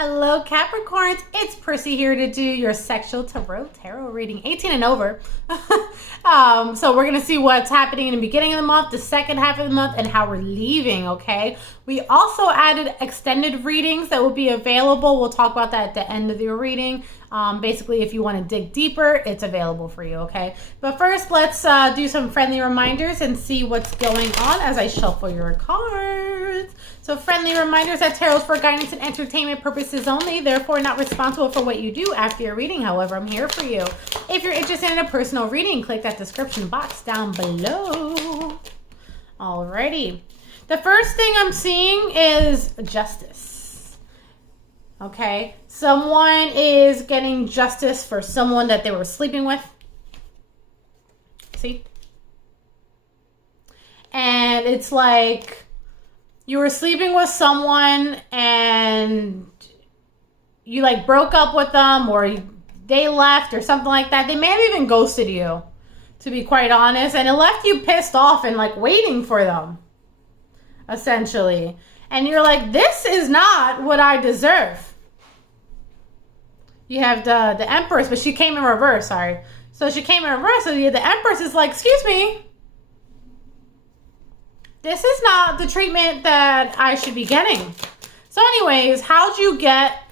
Hello Capricorns, it's Priscy here to do your sexual tarot reading, 18 and over. So we're going to see what's happening in the beginning of the month, the second half of the month, and how we're leaving, okay? We also added extended readings that will be available. We'll talk about that at the end of your reading. Basically, if you want to dig deeper, it's available for you, okay? But first, let's do some friendly reminders and see what's going on as I shuffle your cards. So friendly reminders that tarot is for guidance and entertainment purposes only, therefore not responsible for what you do after your reading. However, I'm here for you. If you're interested in a personal reading, click that description box down below. Alrighty. The first thing I'm seeing is justice. Okay. Someone is getting justice for someone that they were sleeping with. See? And it's like you were sleeping with someone and you like broke up with them, or they left or something like that. They may have even ghosted you, to be quite honest, and it left you pissed off and like waiting for them, essentially. And you're like, this is not what I deserve. You have the Empress, but she came in reverse, sorry. So she came in reverse, so the Empress is like, excuse me, this is not the treatment that I should be getting. So anyways, how'd you get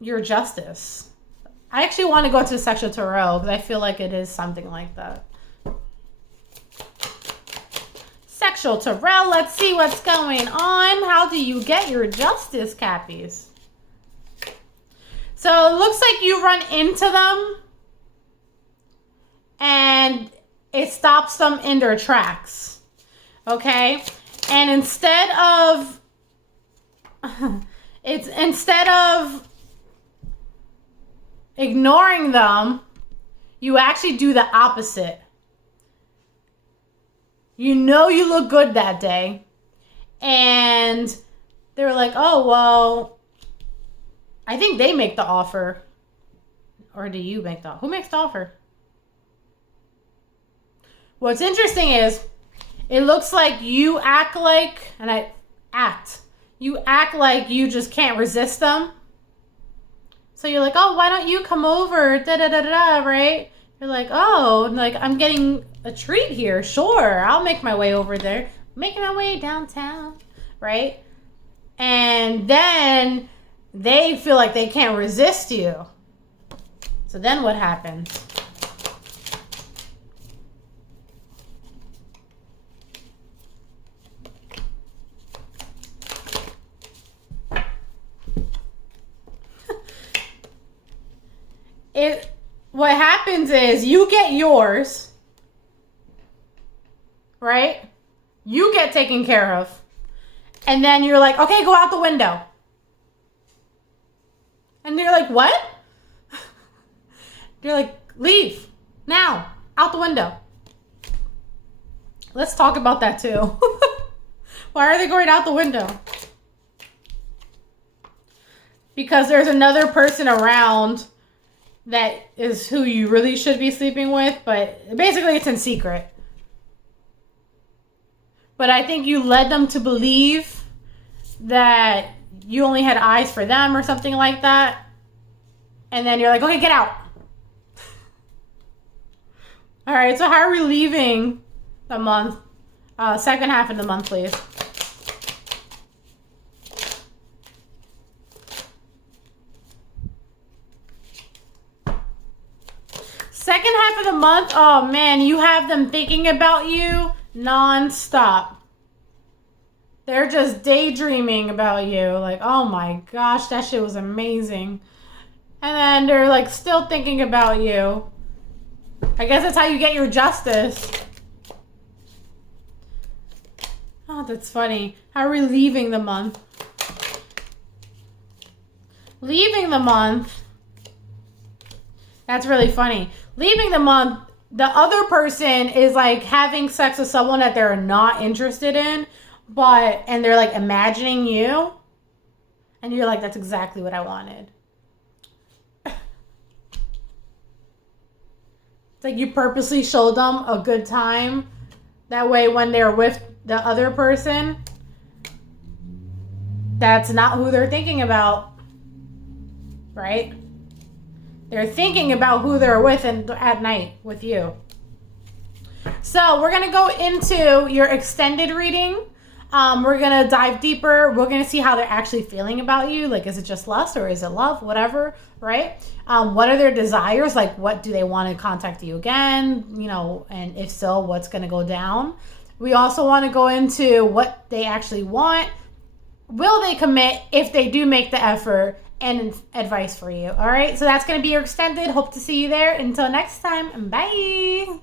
your justice? I actually want to go to sexual tarot because I feel like it is something like that. Sexual tarot, let's see what's going on. How do you get your justice, Cappies? So it looks like you run into them and it stops them in their tracks, okay? And instead of ignoring them, you actually do the opposite. You know you look good that day, and they're like, oh, well, I think they make the offer. Or do you make the offer? Who makes the offer? What's interesting is it looks like you act like, you act like you just can't resist them. So you're like, oh, why don't you come over, da-da-da-da, right? You're like, oh, like I'm getting a treat here. Sure, I'll make my way over there. Making my way downtown, right? And then they feel like they can't resist you. So then what happens? What happens is you get yours, right? You get taken care of. And then you're like, okay, go out the window. And they're like, what? You're like, leave now, out the window. Let's talk about that too. Why are they going out the window? Because there's another person around that is who you really should be sleeping with, but basically it's in secret. But I think you led them to believe that you only had eyes for them or something like that. And then you're like, okay, get out. All right, so how are we leaving the month? Second half of the month, please. Second half of the month, oh man, you have them thinking about you non-stop. They're just daydreaming about you. Like, oh my gosh, that shit was amazing. And then they're like still thinking about you. I guess that's how you get your justice. Oh, that's funny. How are we leaving the month? Leaving the month. That's really funny. Leaving the month, the other person is like having sex with someone that they're not interested in, and they're like imagining you. And you're like, that's exactly what I wanted. It's like you purposely showed them a good time. That way when they're with the other person, that's not who they're thinking about, right? They're thinking about who they're with at night with you. So we're going to go into your extended reading. We're going to dive deeper. We're going to see how they're actually feeling about you. Like, is it just lust or is it love? Whatever, right? What are their desires? Like, what do they want to contact you again? You know, and if so, what's going to go down? We also want to go into what they actually want. Will they commit if they do make the effort? And advice for you. All right. So that's going to be your extended. Hope to see you there. Until next time. Bye.